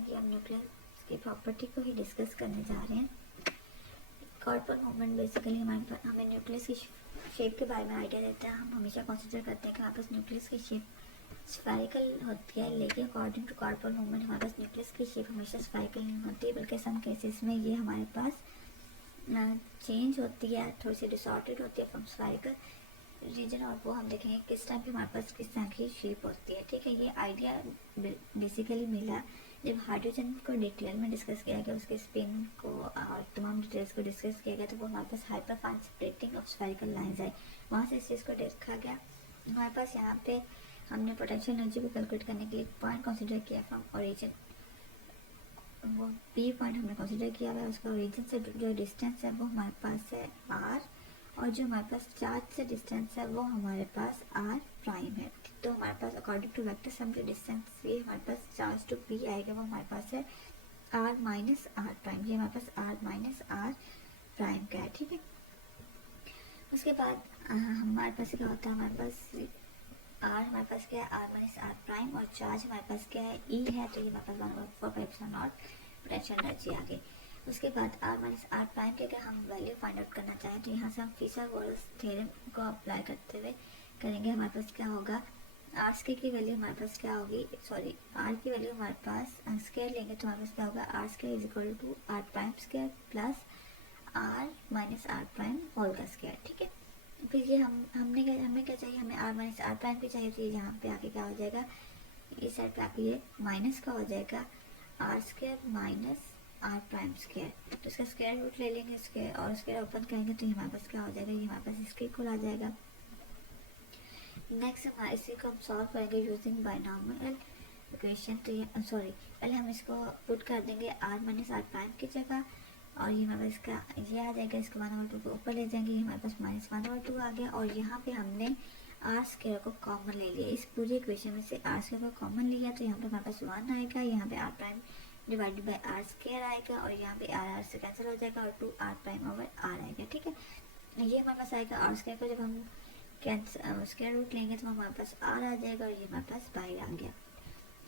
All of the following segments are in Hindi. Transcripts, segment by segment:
कि हम न्यूक्लियस की प्रॉपर्टी को ही डिस्कस करने जा रहे हैं। कॉर्पोरल मूवमेंट बेसिकली हमें न्यूक्लियस की शेप के बारे में आइडिया देता है। हम हमेशा कंसिडर करते हैं कि हमारे पास न्यूक्लियस की शेप स्फेरिकल होती है, लेकिन अकॉर्डिंग टू कॉर्पोरल मूवमेंट हमारे पास न्यूक्लियस की शेप हमेशा स्फेरिकल नहीं होती, बल्कि सम केसेस में ये हमारे पास चेंज होती है, थोड़ी सी डिसऑर्डर्ड होती है फ्रॉम स्फेरिकल रीजन, और वो हम देखेंगे किस टाइम पे हमारे पास किस तरह की शेप होती है। ठीक है, ये आइडिया बेसिकली मिला जब हाइड्रोजन को डिटेल में डिस्कस किया गया, उसके स्पिन को और तमाम डिटेल्स को डिस्कस किया गया, तो वो हमारे पास hyperfine splitting of spherical lines है, वहाँ से इस चीज़ को देखा गया। हमारे पास यहाँ पे हमने पोटेंशियल एनर्जी को कैलकुलेट करने के लिए पॉइंट कंसिडर किया फ्रॉम ओरिजिन, वो पी पॉइंट हमने कंसिडर किया हुआ है, उसका ओरिजिन से जो डिस्टेंस है वो हमारे पास है आर, और जो हमारे पास चार्ज से डिस्टेंस है वो हमारे पास आर प्राइम है। तो हमारे पास अकॉर्डिंग टू वेक्टर सम जो डिस्टेंस ये हमारे पास चार्ज टू पी आएगा वो हमारे पास है आर माइनस आर प्राइम, ये हमारे पास आर माइनस आर प्राइम का है। ठीक है, उसके बाद हमारे पास क्या होता है, हमारे पास आर हमारे पास क्या है आर माइनस आर प्राइम, और चार्ज हमारे पास क्या है ई है, तो ये हमारे पास 1/4 पोटेंशियल एनर्जी आ गई। उसके बाद आर माइनस आर प्राइम के अगर हम वैल्यू फाइंड आउट करना चाहें तो यहाँ से हम फिसागोरस थ्योरम को अप्लाई करते हुए करेंगे। हमारे पास क्या होगा, आर स्क्वायर की वैल्यू हमारे पास क्या होगी, सॉरी आर की वैल्यू हमारे पास स्क्वायर लेंगे तो हमारे पास क्या होगा, R square is equal to R prime square plus R minus R prime whole का स्क्वायर। ठीक है, फिर ये हमें क्या चाहिए, हमें आर माइनस आर प्राइम की चाहिए, तो ये यहाँ पे आके क्या हो जाएगा, इस साइड पे आके ये माइनस का हो जाएगा R square minus R prime square, तो इसका स्क्वायर रूट ले लेंगे स्क्वायर और स्क्वायर ओपन करेंगे तो हमारे पास क्या हो जाएगा, ये हमारे पास इसके इक्वल आ जाएगा। नेक्स्ट हमारे इसी को हम सॉल्व करेंगे यूजिंग बाइनॉमियल इक्वेशन, तो ये सॉरी पहले हम इसको पुट कर देंगे आर माइनस आर प्राइम की जगह, और ये हमारे पास इसका ये आ जाएगा, इसको 1/2 को ऊपर ले जाएंगे, ये हमारे पास -1/2 आ गया, और यहाँ पे हमने आर स्क्वायर को कॉमन ले लिया, इस पूरी इक्वेशन में से आर स्क्वायर को कॉमन लिया, तो यहाँ पे हमारे पास 1 आएगा, यहाँ पे R prime divided by R square आएगा, और यहाँ पे आर आर से कैंसिल हो जाएगा और 2 आर प्राइम ओवर आर आएगा। ठीक है, ये हमारे पास आएगा आर स्क्वायर को जब हम स्क्वायर रूट लेंगे तो हमारे पास आर आ जाएगा, और ये हमारे पास बाहर आ गया।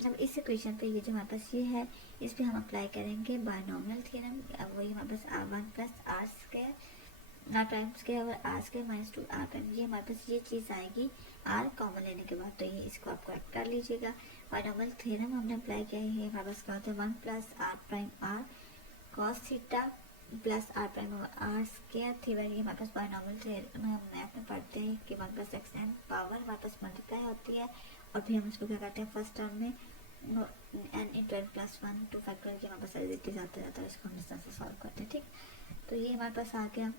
अब इस इक्वेशन पे ये जो हमारे पास ये है इस पे हम अप्लाई करेंगे बाइनॉमियल थ्योरम, वही हमारे पास R one plus R square R prime square और R square minus 2 R prime, ये हमारे पास ये चीज़ आएगी आर कॉमन लेने के बाद, तो ये इसको आप करेक्ट कर लीजिएगा। बाइनॉमियल थ्योरम हमने अप्लाई किया है, हमारे पास क्या होता है 1 plus R prime R cos theta plus R prime R square theta, ये हमारे पास बाइनॉमियल थ्योरम हम मैथ में पढ़ते हैं कि 1 प्लस एक्स एन पावर हमारे पास मल्टीप्लाई होती है, और फिर हम इसको क्या करते हैं फर्स्ट टर्म में एन इन 12+1 टू फैक्टर के हमारे पास एडिटिव आता जाता है, इसको हम इस तरह से सॉल्व करते हैं। ठीक, तो ये हमारे पास आ गया।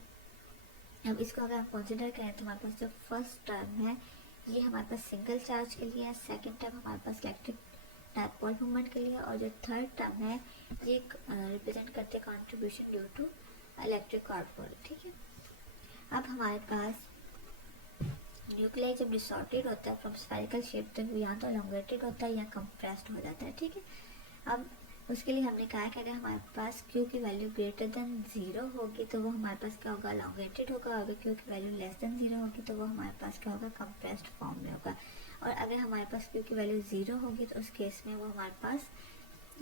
अब इसको अगर हम कंसिडर करें तो हमारे पास जो फर्स्ट टर्म है ये हमारे पास सिंगल चार्ज के लिए है, सेकंड टर्म हमारे पास इलेक्ट्रिक डायपोल मूवमेंट के लिए, और जो थर्ड टर्म है ये रिप्रेजेंट करते हैं contribution due to electric dipole. ठीक है, अब हमारे पास न्यूक्लियस जब डिसऑर्डेड होता है फ्रॉम स्फेरिकल शेप तो या तो एलोंगेटेड होता है या कंप्रेस्ड हो जाता है। ठीक है, अब उसके लिए हमने कहा कि अगर हमारे पास Q की वैल्यू ग्रेटर देन 0 होगी तो वो हमारे पास क्या होगा, एलोंगेटेड होगा, अगर Q की वैल्यू लेस देन 0 होगी तो वो हमारे पास क्या होगा, कंप्रेस्ड फॉर्म में होगा, और अगर हमारे पास Q की वैल्यू 0 होगी तो उस केस में वो हमारे पास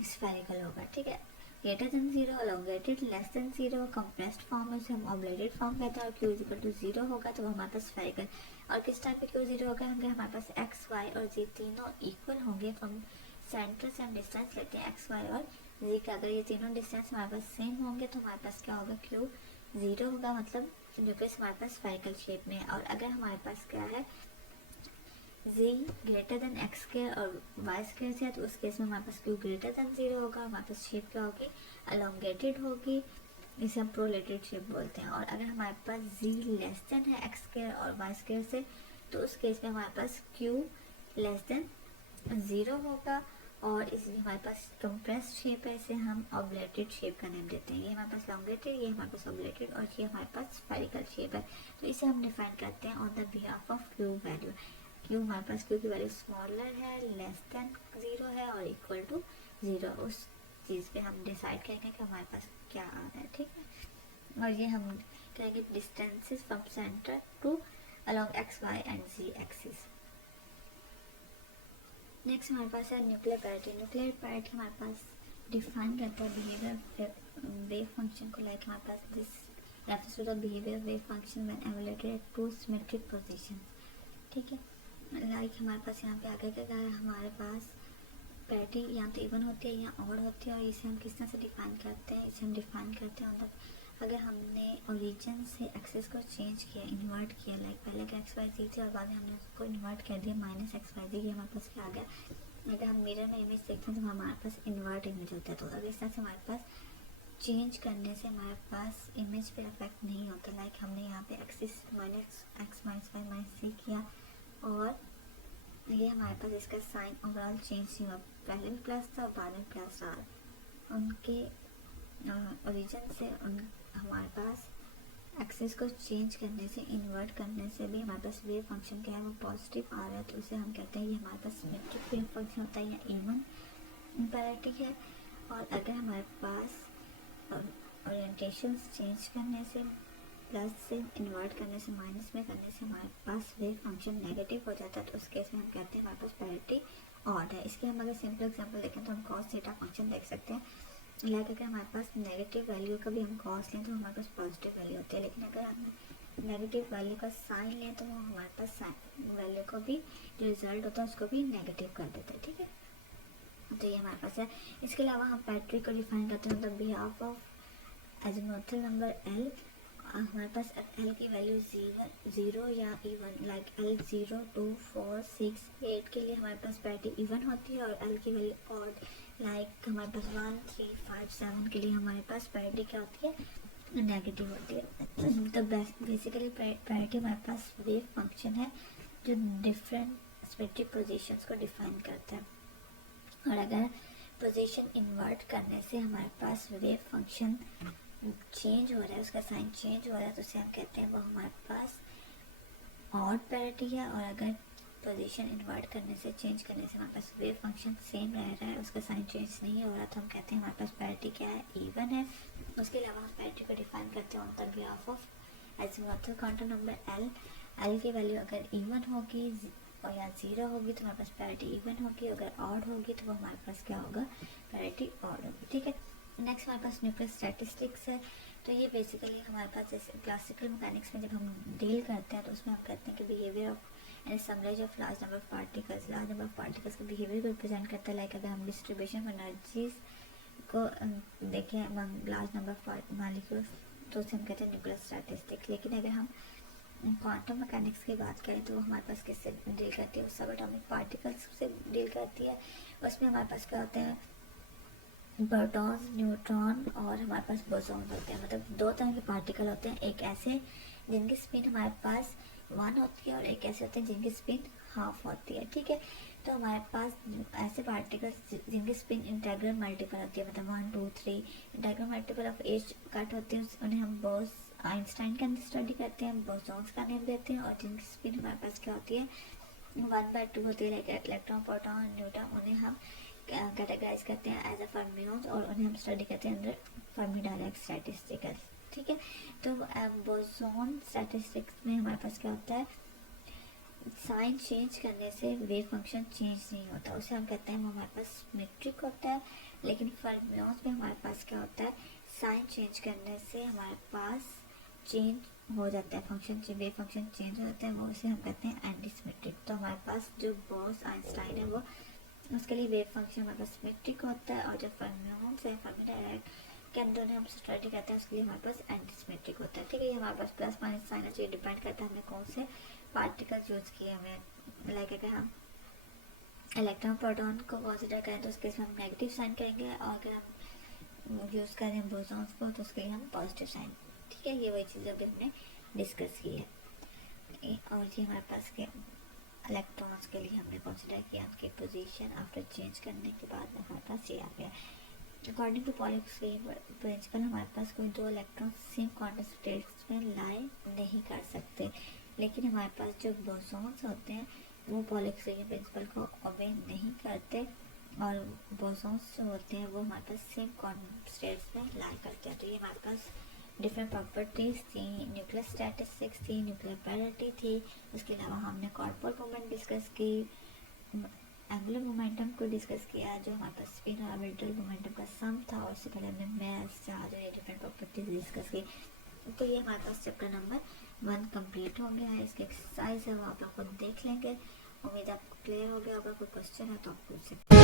स्फेरिकल होगा। ठीक है, greater than 0 elongated, less than 0 compressed form में से हम ऑब्लेटेड फॉर्म कहते हैं, और Q इक्वल टू 0 होगा तो वो हमारे पास स्फेरिकल। और किस टाइप पे Q 0 होगा, होंगे हमारे पास x y और z तीनों इक्वल होंगे, फ्रॉम सेंटर से हम डिस्टेंस लेते हैं x y और z का, अगर ये तीनों डिस्टेंस हमारे पास सेम होंगे तो हमारे पास क्या होगा, Q 0 होगा, मतलब न्यूक्लियस हमारे पास स्फेरिकल शेप में है। और अगर हमारे पास क्या है z greater than x square और वाई स्क्वायर से है तो उस केस में हमारे पास Q ग्रेटर देन 0 होगा, हमारे पास शेप क्या होगी, एलोंगेटेड होगी, इसे हम प्रोलेटेड शेप बोलते हैं। और अगर हमारे पास z लेस देन है एक्स स्क्वायर और वाई स्क्वायर से तो उस केस में हमारे पास Q लेस देन 0 होगा, और इसलिए हमारे पास कंप्रेस्ड शेप है, इसे हम ऑब्लेटेड शेप का नेम देते हैं। ये हमारे पास लॉन्गेटेड, ये हमारे पास ऑब्लेटेड, और ये हमारे पास स्फेरिकल शेप है, तो इसे हम डिफाइन करते हैं on the behalf of Q value. Q हमारे पास Q की वैल्यू स्मॉलर है, लेस देन 0 है और इक्वल टू 0, उस चीज़ पे हम डिसाइड करेंगे कि हमारे पास क्या आ रहा है। ठीक है, और ये हम करेंगे distances from centre to along X Y and z axis. Next हमारे पास है न्यूक्लियर पैरिटी। न्यूक्लियर पैरिटी हमारे पास डिफाइन करता है बिहेवियर वेव फंक्शन को, लाइक हमारे पास this refers to the behaviour wave function when evaluated at two symmetric position. ठीक है, लाइक हमारे पास यहाँ पे आगे क्या है, हमारे पास पैरिटी या तो इवन होती है या ऑड होती है, और इसे हम किस तरह से डिफाइन करते हैं, इसे हम डिफाइन करते हैं मतलब अगर हमने ओरिजिन से एक्सेस को चेंज किया, इन्वर्ट किया, लाइक पहले का एक्स वाई जी थी और बाद में हमने उसको इन्वर्ट कर दिया माइनस एक्स वाई जी, ये हमारे पास क्या आ गया। अगर हम मिरर में इमेज देखते हैं तो हमारे पास इन्वर्ट इमेज होता है, तो अगर इस तरह से हमारे पास चेंज करने से हमारे पास इमेज पे इफेक्ट नहीं होता। लाइक हमने यहाँ पे axis minus X minus Y minus C किया और ये हमारे पास इसका साइन ओवरऑल चेंज नहीं हुआ, पहले भी प्लस था और बाद में प्लस रहा। उनके ओरिजिन से हमारे पास एक्सेस को चेंज करने से, इन्वर्ट करने से भी हमारे पास वेव फंक्शन क्या है वो पॉजिटिव आ रहा है, तो उसे हम कहते हैं ये हमारे पास सिमेट्रिक वेव फंक्शन होता है या इवन पैरिटी है। और अगर हमारे पास ओरिएंटेशन चेंज करने से, प्लस से इन्वर्ट करने से, माइनस में करने से हमारे पास वेव फंक्शन नेगेटिव हो जाता है, तो उस केस में हम कहते हैं हमारे पास पैरिटी ऑड है। इसके हम अगर सिंपल एग्जांपल देखें तो हम कॉस थीटा फंक्शन देख सकते हैं। लाइक अगर हमारे पास नेगेटिव वैल्यू का भी हम कॉस लें तो हमारे पास पॉजिटिव वैल्यू होती है, लेकिन अगर हमने नेगेटिव वैल्यू का साइन लें तो वो हमारे पास साइन वैल्यू को भी, जो रिजल्ट होता है उसको भी नेगेटिव कर देता है। ठीक है, तो ये हमारे पास है। इसके अलावा हम पैरिटी को डिफाइन करते हैं मतलब behalf of azimuthal number L. हमारे पास एल की वैल्यू 0 या इवन, लाइक एल 0, 2, 4, 6, 8 के लिए हमारे पास पैरिटी इवन होती है, और एल की वैल्यू ऑड, लाइक हमारे पास 1, 3, 5, 7 के लिए हमारे पास पैरिटी क्या होती है, नेगेटिव होती है। तो बेसिकली पैरिटी हमारे पास वेव फंक्शन है जो डिफरेंट स्पेक्ट्रिक पोजीशंस को डिफाइन करता है, और अगर पोजीशन इन्वर्ट करने से हमारे पास वेव फंक्शन चेंज हो रहा है, उसका साइन चेंज हो रहा है, तो उसे हम कहते हैं वो हमारे पास ऑड पैरिटी है। और अगर पोजीशन इन्वर्ट करने से, चेंज करने से हमारे पास वेव फंक्शन सेम रह रहा है, उसका साइन चेंज नहीं हो रहा, तो हम कहते हैं हमारे पास पैरिटी क्या है, इवन है। उसके अलावा हम पैरिटी को डिफाइन करते हैं on the behalf of azimuthal quantum number L. L की वैल्यू अगर इवन होगी और या 0 होगी तो हमारे पास पैरिटी इवन होगी, अगर ऑड होगी तो वो हमारे पास क्या होगा, पैरिटी ऑड होगी। ठीक है, नेक्स्ट हमारे पास न्यूक्लियर स्टैटिस्टिक्स है। तो ये बेसिकली हमारे पास जैसे क्लासिकल मैकेनिक्स में जब हम डील करते हैं तो उसमें हम कहते हैं कि behaviour of and assemblage of large number of particles, large number of particles के बिहेवियर को रिप्रेजेंट करता है। लाइक अगर हम डिस्ट्रीब्यूशन ऑफ एनर्जीज को देखें लार्ज नंबर ऑफ मॉलिक्यूल्स, तो उसे हम कहते हैं न्यूक्लियर स्टैटिस्टिक्स। लेकिन अगर हम क्वांटम मैकेनिक्स की बात करें तो हमारे पास किससे डील करती है, सब एटॉमिक पार्टिकल्स से डील करती है। उसमें हमारे पास क्या होते हैं, प्रोटॉन्स, न्यूट्रॉन और हमारे पास बोसॉन्स होते हैं। मतलब दो तरह के पार्टिकल होते हैं, एक ऐसे जिनकी स्पिन हमारे पास 1 होती है और एक ऐसे होते हैं जिनकी स्पिन हाफ होती है। ठीक है, तो हमारे पास ऐसे पार्टिकल्स जिनकी स्पिन इंटेग्रल मल्टीपल होती है, मतलब 1, 2, 3 integral multiple of H cut होती है, उन्हें हम बोस आइंस्टाइन का स्टडी करते हैं, बोसॉन्स का नेम देते हैं। और जिनकी स्पिन हमारे पास क्या होती है, 1/2 होती है, लाइक इलेक्ट्रॉन, प्रोटॉन, न्यूट्रॉन, उन्हें हम कैटेगराइज करते हैं एज अ फर्मियंस और उन्हें हम स्टडी करते हैं अंदर फर्मी डायरेक्ट स्टैटिस्टिक्स। ठीक है, तो बोसॉन स्टैटिस्टिक्स में हमारे पास क्या होता है, साइन चेंज करने से वेव फंक्शन चेंज नहीं होता, उसे हम कहते हैं वो हमारे पास सिमेट्रिक होता है। लेकिन फर्मियंस में हमारे पास क्या होता है, साइन चेंज करने से हमारे पास चेंज हो जाता है, फंक्शन वेव फंक्शन चेंज हो जाता है, वो उसे हम कहते हैं एंटी सिमेट्रिक। तो हमारे पास जो बोस आइंस्टाइन है वो, उसके लिए वेव फंक्शन हमारे पास सिमेट्रिक होता है, और जो फर्मियंस है, फर्मी डायरेक्ट के अंदर हम स्टडी करते हैं, उसके लिए हमारे पास एंटी सिमेट्रिक होता है। ठीक है, ये हमारे पास प्लस माइनस साइन है, ये डिपेंड करता है हमने कौन से पार्टिकल्स यूज़ किए हुए हैं। लाइक अगर हम इलेक्ट्रॉन प्रोटॉन को कंसिडर करें तो उसके इसमें हम नेगेटिव साइन करेंगे, और अगर हम यूज़ करें बोसॉन्स को तो उसके लिए हम पॉजिटिव साइन। ठीक है, ये वही चीज़ अभी हमने डिस्कस की है। और ये हमारे पास के इलेक्ट्रॉन्स के लिए हमने कंसिडर किया उनकी पोजीशन आफ्टर चेंज करने के बाद हमारे पास ये आ गया। अकॉर्डिंग टू पॉलिक्स प्रिंसिपल हमारे पास कोई दो इलेक्ट्रॉन सेम क्वांटम स्टेट्स में लाई नहीं कर सकते, लेकिन हमारे पास जो बोसॉन्स होते हैं वो पॉलिक्स प्रिंसिपल को ओबे नहीं करते, और बोसॉन्स जो होते हैं वो हमारे पास सेम क्वांटम स्टेट्स में लाई करते हैं। तो ये हमारे पास डिफरेंट प्रॉपर्टीज़ थी, न्यूक्लियर स्टैटिस्टिक्स थी, न्यूक्लियर पैरिटी थी। उसके अलावा हमने कॉर्पोरल मूवमेंट डिस्कस की, एंगुलर मोमेंटम को डिस्कस किया, जो हमारे पास स्पिन और ऑर्बिटल मोमेंटम का सम था, और उससे पहले हमने मास, चार्ज और डिफरेंट प्रॉपर्टीज डिस्कस की। तो ये हमारे पास चैप्टर नंबर 1 कंप्लीट हो गया है। इसके एक्सरसाइज है वो आप लोग खुद देख लेंगे। उम्मीद आपको क्लियर हो गया होगा। कोई क्वेश्चन है तो आप पूछ सकते हैं।